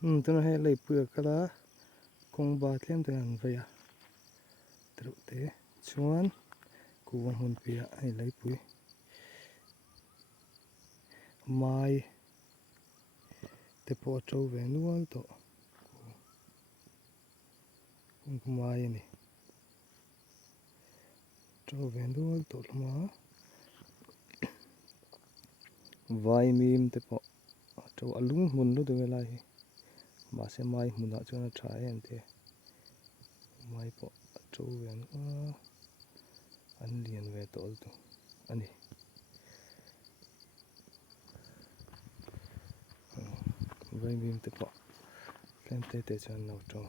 Tuna he lei pui kala kong ba tlem te an vaya tru te chuan kuwang hun pia ai lei pui mai te po to ve nual to kong mai ni to ve nual to lama vai mim te po to alung mun lu de lai ma se mai mun da chuan a tha en te mai po to ve an lian ve tol tu ani vai mim te po tlem te chuan no to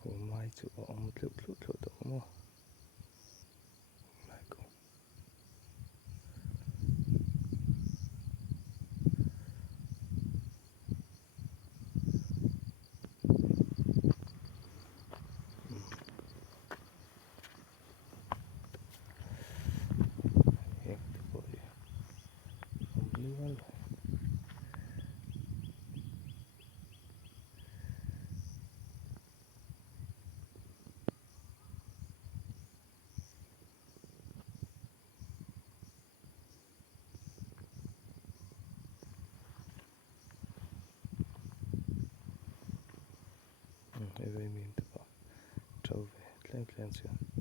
ko mai chu om tlu to mo mai ko ek te po om nual vai mim te po to ve tlem chuan